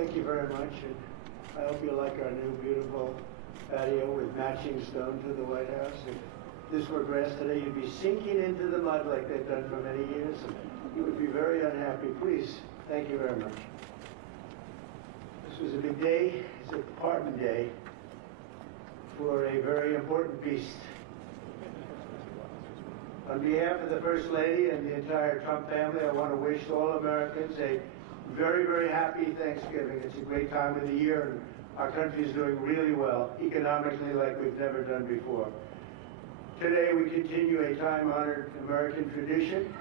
Thank you very much, and I hope you like our new beautiful patio with matching stone to the White House. If this were grass today, you'd be sinking into the mud like they've done for many years, and you would be very unhappy. Please, thank you very much. This was a big day. It's a pardon day for a very important beast. On behalf of the First Lady and the entire Trump family, I want to wish all Americans a very, very happy Thanksgiving. It's a great time of the year, and our country is doing really well, economically, like we've never done before. Today, we continue a time-honored American tradition.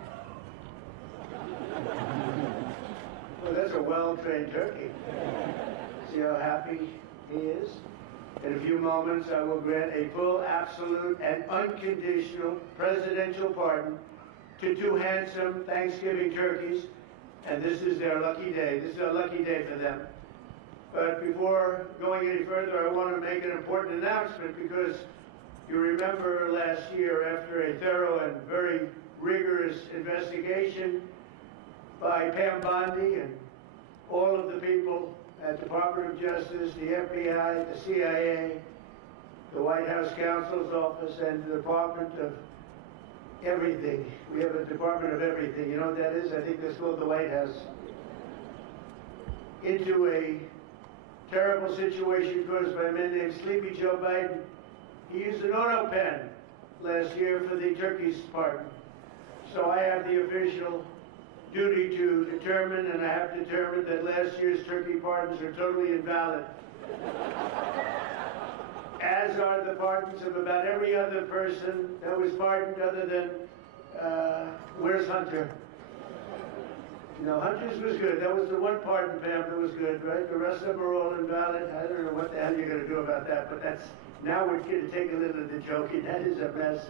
Well, that's a well-trained turkey. See how happy he is? In a few moments, I will grant a full, absolute, and unconditional presidential pardon to two handsome Thanksgiving turkeys, and this is their lucky day. This is a lucky day for them. But before going any further, I want to make an important announcement, because you remember last year, after a thorough and very rigorous investigation by Pam Bondi and all of the people at the Department of Justice, the FBI, the CIA, the White House Counsel's Office, and the Department of Everything. We have a Department of Everything. You know what that is? I think that's called the White House. Into a terrible situation caused by a man named Sleepy Joe Biden. He used an auto pen last year for the turkey's pardon. So I have the official duty to determine, and I have determined that last year's turkey pardons are totally invalid. As are the pardons of about every other person that was pardoned other than, where's Hunter? No, Hunter's was good. That was the one pardon, Pam, that was good, right? The rest of them are all invalid. I don't know what the hell you're going to do about that, but that's, now we're going to take a little of the joking. That is a mess.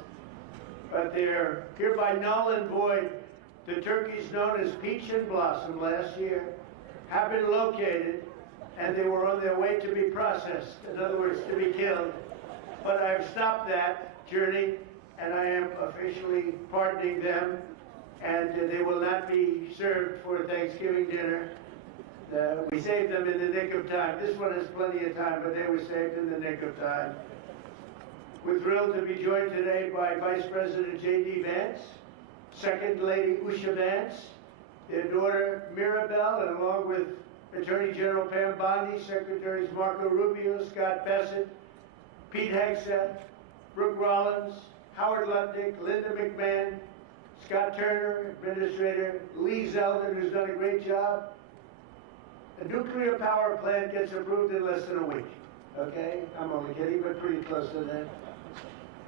But they're hereby null and void. The turkeys known as Peach and Blossom last year have been located, and they were on their way to be processed, in other words, to be killed. But I've stopped that journey, and I am officially pardoning them, and they will not be served for Thanksgiving dinner. We saved them in the nick of time. This one has plenty of time, but they were saved in the nick of time. We're thrilled to be joined today by Vice President J.D. Vance, Second Lady Usha Vance, their daughter Mirabelle, and along with Attorney General Pam Bondi, Secretaries Marco Rubio, Scott Bassett, Pete Hegseth, Brooke Rollins, Howard Lutnick, Linda McMahon, Scott Turner, Administrator Lee Zeldin, who's done a great job. A nuclear power plant gets approved in less than a week. Okay? I'm only kidding, but pretty close to that.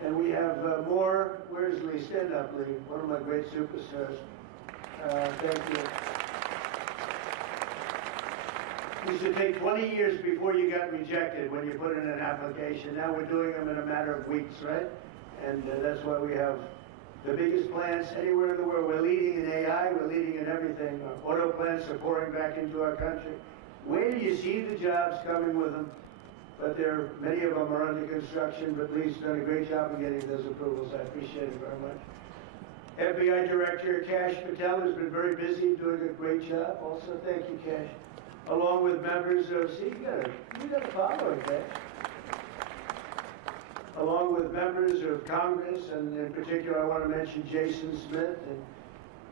And we have more. Where's Lee? Stand up, Lee. One of my great superstars. Thank you. It used to take 20 years before you got rejected when you put in an application. Now we're doing them in a matter of weeks, right? And that's why we have the biggest plants anywhere in the world. We're leading in AI. We're leading in everything. Our auto plants are pouring back into our country. Where do you see the jobs coming with them? But many of them are under construction, but Lee's done a great job in getting those approvals. I appreciate it very much. FBI Director Kash Patel has been very busy doing a great job. Also, thank you, Kash. Along with members of, see, you got a following, Kash. Along with members of Congress, and in particular, I want to mention Jason Smith and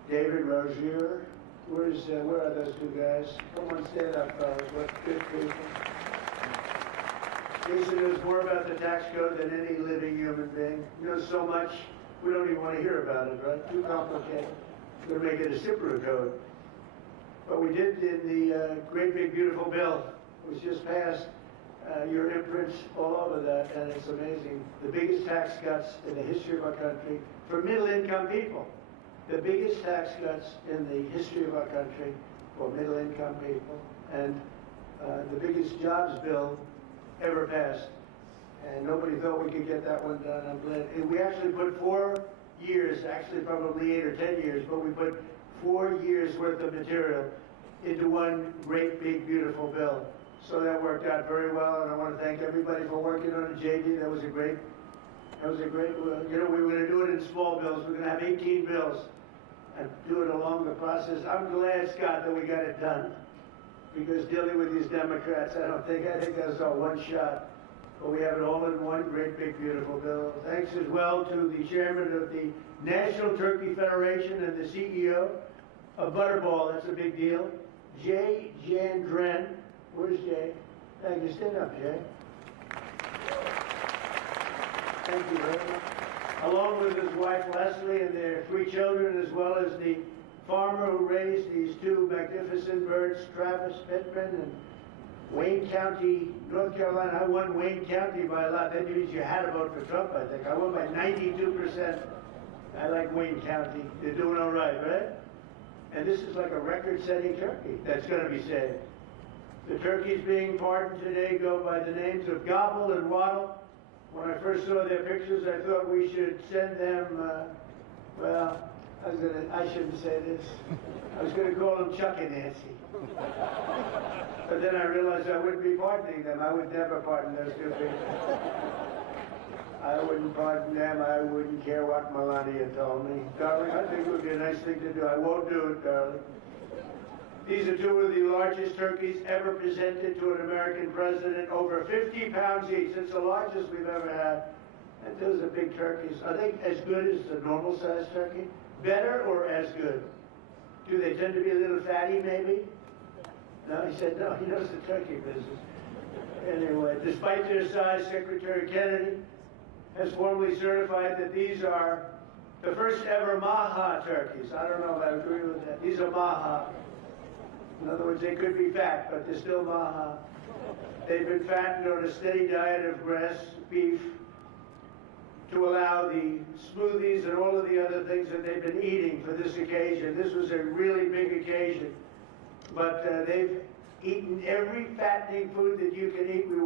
David Rozier. Where are those two guys? Come on, stand up, fellas. What good people. Jason knows more about the tax code than any living human being. He knows so much, we don't even want to hear about it, right? Too complicated. We're going to make it a simpler code. But we did in the great big beautiful bill. It was just passed. Your imprints all over that, and it's amazing. The biggest tax cuts in the history of our country for middle-income people. The biggest tax cuts in the history of our country for middle-income people. And the biggest jobs bill ever passed, and nobody thought we could get that one done. I'm glad. And we actually put 4 years, actually probably 8 or 10 years, but we put 4 years worth of material into one great, big, beautiful bill. So that worked out very well, and I want to thank everybody for working on it. JD, that was a great, we were going to do it in small bills. We're going to have 18 bills and do it along the process. I'm glad, Scott, that we got it done. because dealing with these Democrats, I think that's all one shot. But we have it all in one great, big, beautiful bill. Thanks as well to the chairman of the National Turkey Federation and the CEO of Butterball. That's a big deal. Jay Jandren. Where's Jay? Thank you. Stand up, Jay. Thank you very much. Along with his wife Leslie and their 3 children, as well as the farmer who raised these 2 magnificent birds, Travis Pittman and Wayne County, North Carolina. I won Wayne County by a lot. That means you had to vote for Trump, I think. I won by 92%. I like Wayne County. They're doing all right, right? And this is like a record-setting turkey that's going to be saved. The turkeys being pardoned today go by the names of Gobble and Waddle. When I first saw their pictures, I thought we should send them, well, I shouldn't say this. I was going to call them Chuck and Nancy. But then I realized I wouldn't be pardoning them. I would never pardon those 2 people. I wouldn't pardon them. I wouldn't care what Melania told me. Darling, I think it would be a nice thing to do. I won't do it, darling. These are 2 of the largest turkeys ever presented to an American president, over 50 pounds each. It's the largest we've ever had. And those are big turkeys. Are they as good as the normal-sized turkey? Better or as good? Do they tend to be a little fatty, maybe? No, he said no. He knows the turkey business. Anyway, despite their size, Secretary Kennedy has formally certified that these are the first ever Maha turkeys. I don't know if I agree with that. These are Maha. In other words, they could be fat, but they're still Maha. They've been fattened on a steady diet of grass, beef, to allow the smoothies and all of the other things that they've been eating for this occasion. This was a really big occasion. But they've eaten every fattening food that you can eat. We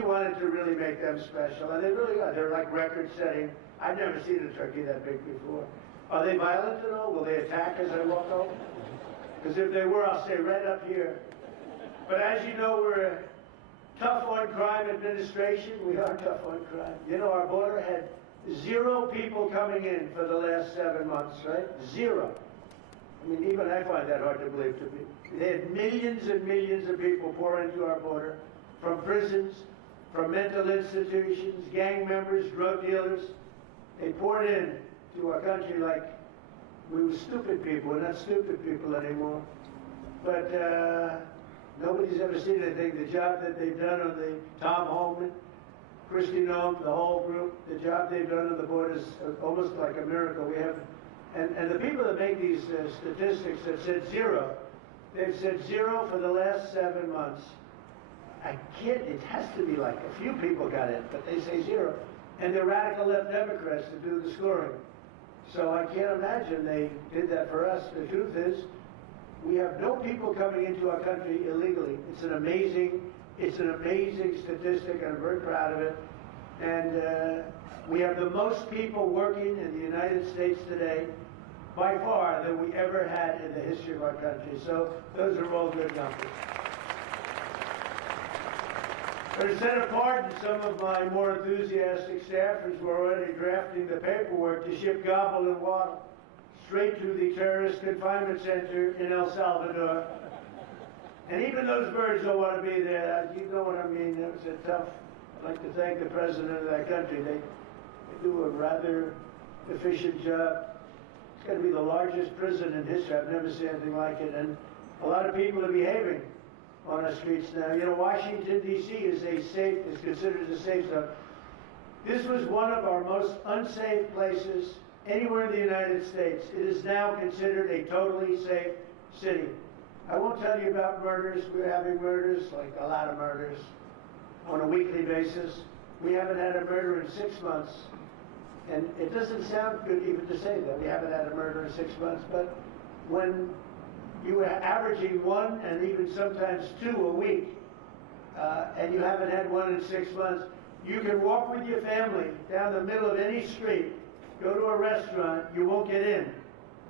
wanted to really make them special, and they really are. They're like record-setting. I've never seen a turkey that big before. Are they violent at all? Will they attack as I walk over? Because if they were, I'll stay right up here. But as you know, we're a tough on crime administration. We are tough on crime. You know, our border had 0 people coming in for the last 7 months, right? 0. I mean, even I find that hard to believe to me. They had millions and millions of people pour into our border, from prisons, from mental institutions, gang members, drug dealers. They poured in to our country like we were stupid people. We're not stupid people anymore. But nobody's ever seen anything. The job that they've done on the Tom Holman, Christy Noem, the whole group, the job they've done on the border is almost like a miracle. We have, and the people that make these statistics have said 0. They've said 0 for the last 7 months. I can't, it has to be like a few people got in, but they say 0. And they're radical left Democrats to do the scoring. So I can't imagine they did that for us. The truth is, we have no people coming into our country illegally. It's an amazing statistic, and I'm very proud of it. And we have the most people working in the United States today, by far, than we ever had in the history of our country. So those are all good numbers. But instead of pardon, some of my more enthusiastic staffers were already drafting the paperwork to ship Gobble and Waddle straight to the terrorist confinement center in El Salvador. And even those birds don't want to be there. You know what I mean? It was a tough. I'd like to thank the president of that country. They do a rather efficient job. It's going to be the largest prison in history. I've never seen anything like it. And a lot of people are behaving on our streets now. You know, Washington, D.C. is considered a safe zone. This was one of our most unsafe places anywhere in the United States. It is now considered a totally safe city. I won't tell you about murders. We're having murders, like a lot of murders, on a weekly basis. We haven't had a murder in 6 months. And it doesn't sound good even to say that. We haven't had a murder in 6 months. But when you are averaging 1 and even sometimes 2 a week, and you haven't had 1 in 6 months, you can walk with your family down the middle of any street, go to a restaurant, you won't get in.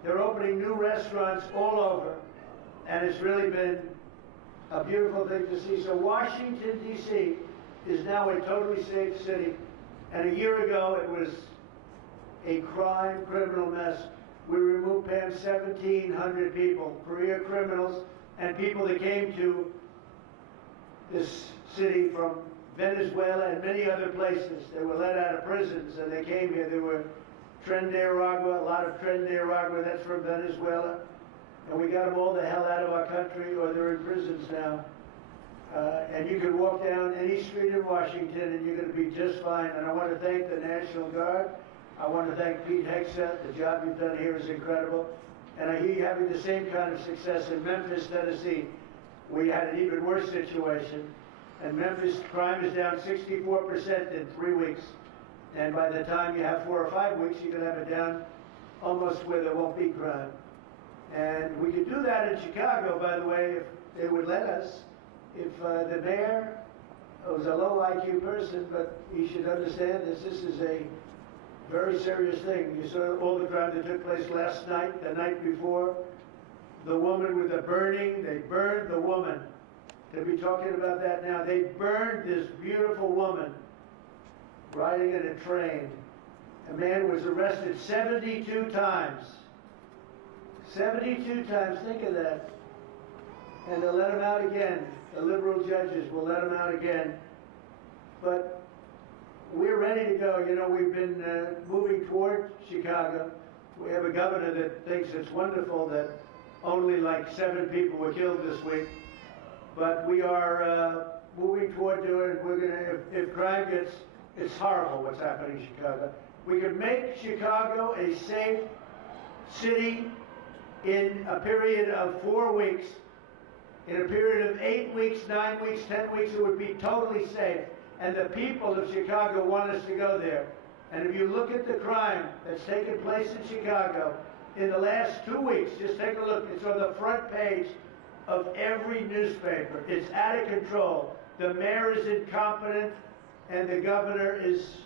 They're opening new restaurants all over, and it's really been a beautiful thing to see. So Washington, D.C. is now a totally safe city, and a year ago it was a criminal mess. We removed, Pam, 1,700 people, career criminals, and people that came to this city from Venezuela and many other places. They were let out of prisons and they came here. There were Tren de Aragua, a lot of Tren de Aragua, that's from Venezuela. And we got them all the hell out of our country, or they're in prisons now. And you can walk down any street in Washington and you're going to be just fine. And I want to thank the National Guard. I want to thank Pete Hegseth. The job you've done here is incredible. And I hear you having the same kind of success in Memphis, Tennessee. We had an even worse situation. And Memphis crime is down 64% in 3 weeks. And by the time you have 4 or 5 weeks, you can have it down almost where there won't be crime. And we could do that in Chicago, by the way, if they would let us. If the mayor was a low IQ person, but he should understand this. This is a very serious thing. You saw all the crime that took place last night, the night before. The woman with the burning, they burned the woman. They'll be talking about that now. They burned this beautiful woman riding in a train. A man was arrested 72 times. 72 times, think of that. And they'll let him out again. The liberal judges will let him out again. But we're ready to go. You know, we've been moving toward Chicago. We have a governor that thinks it's wonderful that only like 7 people were killed this week. But we are moving toward doing it. We're going to, if crime gets, it's horrible what's happening in Chicago. We could make Chicago a safe city in a period of 4 weeks. In a period of 8 weeks, 9 weeks, 10 weeks, it would be totally safe. And the people of Chicago want us to go there. And if you look at the crime that's taken place in Chicago in the last 2 weeks, just take a look. It's on the front page of every newspaper. It's out of control. The mayor is incompetent, and the governor is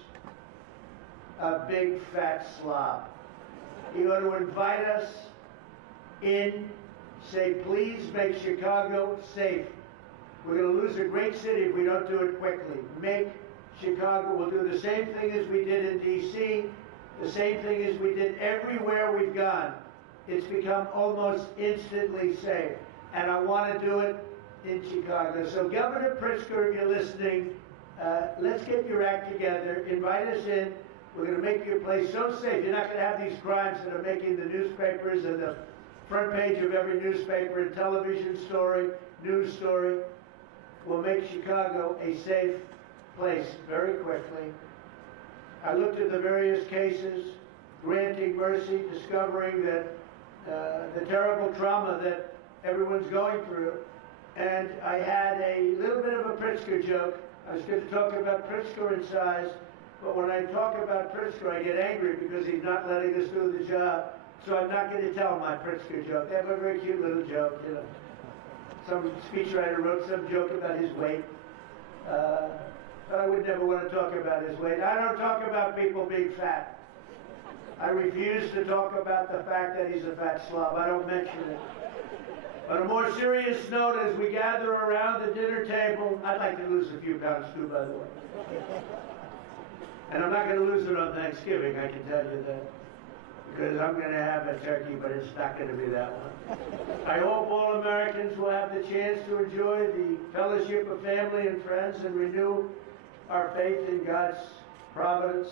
a big fat slob. You ought to invite us in. Say, please make Chicago safe. We're going to lose a great city if we don't do it quickly. Make Chicago. We'll do the same thing as we did in D.C., the same thing as we did everywhere we've gone. It's become almost instantly safe. And I want to do it in Chicago. So Governor Pritzker, if you're listening, let's get your act together. Invite us in. We're going to make your place so safe. You're not going to have these crimes that are making the newspapers and the front page of every newspaper and television story, news story. Will make Chicago a safe place very quickly. I looked at the various cases, granting mercy, discovering that the terrible trauma that everyone's going through. And I had a little bit of a Pritzker joke. I was going to talk about Pritzker in size, but when I talk about Pritzker, I get angry because he's not letting us do the job. So I'm not going to tell my Pritzker joke. I have a very cute little joke, you know. Some speechwriter wrote some joke about his weight. But I would never want to talk about his weight. I don't talk about people being fat. I refuse to talk about the fact that he's a fat slob. I don't mention it. On a more serious note, as we gather around the dinner table, I'd like to lose a few pounds too, by the way. And I'm not going to lose it on Thanksgiving, I can tell you that. Because I'm going to have a turkey, but it's not going to be that one. I hope all Americans will have the chance to enjoy the fellowship of family and friends and renew our faith in God's providence.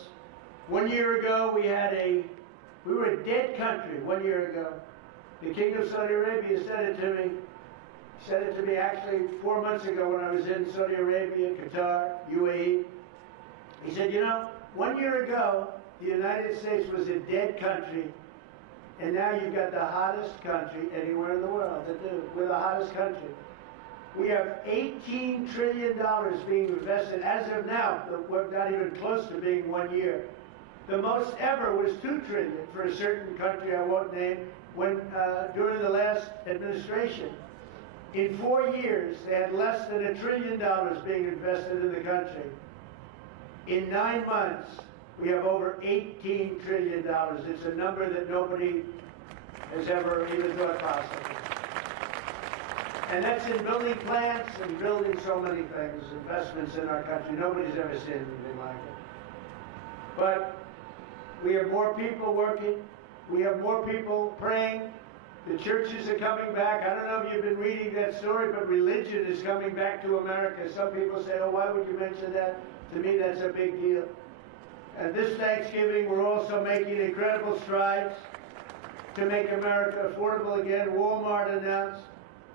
1 year ago, we were a dead country 1 year ago. The King of Saudi Arabia said it to me. He said it to me actually 4 months ago when I was in Saudi Arabia, Qatar, UAE. He said, you know, 1 year ago, the United States was a dead country, and now you've got the hottest country anywhere in the world. We're the hottest country. We have $18 trillion being invested as of now. We're not even close to being 1 year. The most ever was $2 trillion for a certain country I won't name during the last administration. In 4 years, they had less than $1 trillion being invested in the country. In 9 months, we have over $18 trillion. It's a number that nobody has ever even thought possible. And that's in building plants and building so many things, investments in our country. Nobody's ever seen anything like it. But we have more people working. We have more people praying. The churches are coming back. I don't know if you've been reading that story, but religion is coming back to America. Some people say, oh, why would you mention that? To me, that's a big deal. And this Thanksgiving, we're also making incredible strides to make America affordable again. Walmart announced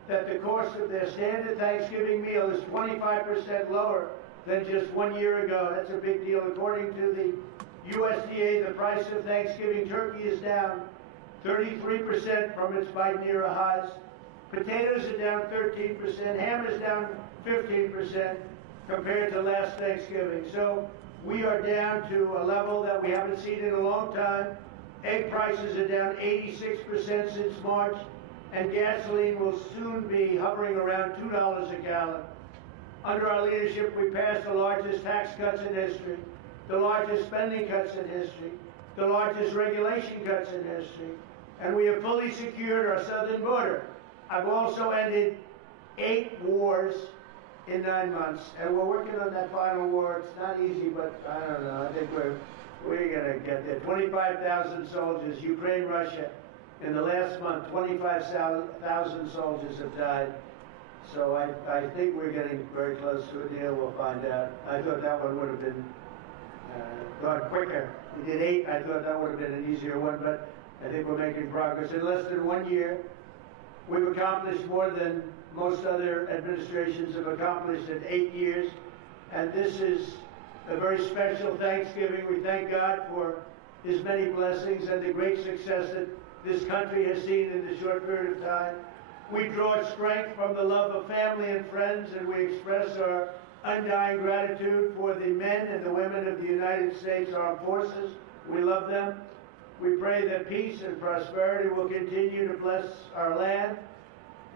that the cost of their standard Thanksgiving meal is 25% lower than just 1 year ago. That's a big deal. According to the USDA, the price of Thanksgiving turkey is down 33% from its Biden era highs. Potatoes are down 13%. Ham is down 15% compared to last Thanksgiving. So we are down to a level that we haven't seen in a long time. Egg prices are down 86% since March, and gasoline will soon be hovering around $2 a gallon. Under our leadership, we passed the largest tax cuts in history, the largest spending cuts in history, the largest regulation cuts in history, and we have fully secured our southern border. I've also ended 8 wars in 9 months, and we're working on that final war. It's not easy, but I don't know. I think we're going to get there. 25,000 soldiers, Ukraine, Russia. In the last month, 25,000 soldiers have died. So I think we're getting very close to a deal. We'll find out. I thought that one would have been gone quicker. We did 8. I thought that would have been an easier one, but I think we're making progress. In less than 1 year, we've accomplished more than most other administrations have accomplished in 8 years. And this is a very special Thanksgiving. We thank God for His many blessings and the great success that this country has seen in this short period of time. We draw strength from the love of family and friends, and we express our undying gratitude for the men and the women of the United States Armed Forces. We love them. We pray that peace and prosperity will continue to bless our land,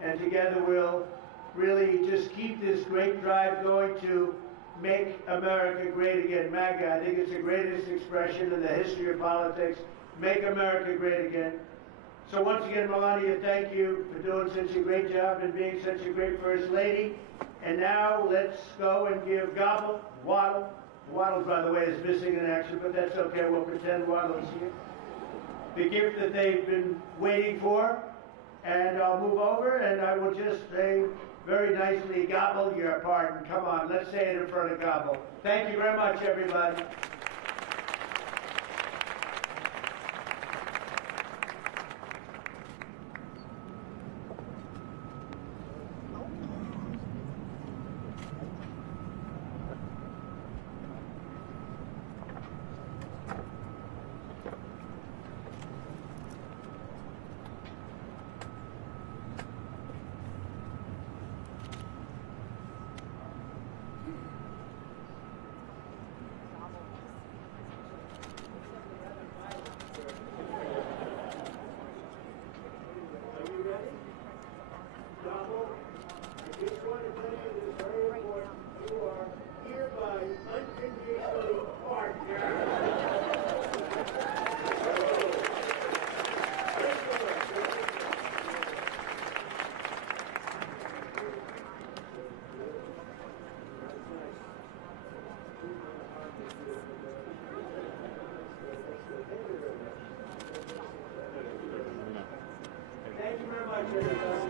and together we'll really just keep this great drive going to make America great again. MAGA, I think it's the greatest expression in the history of politics. Make America great again. So once again, Melania, thank you for doing such a great job and being such a great First Lady. And now let's go and give Gobble, Waddle. Waddle, by the way, is missing in action, but that's okay. We'll pretend Waddle is here. The gift that they've been waiting for. And I'll move over and I will just say very nicely, Gobble, your pardon. Come on, let's say it in front of Gobble. Thank you very much, everybody. Thank you very much, everybody.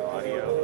have audio.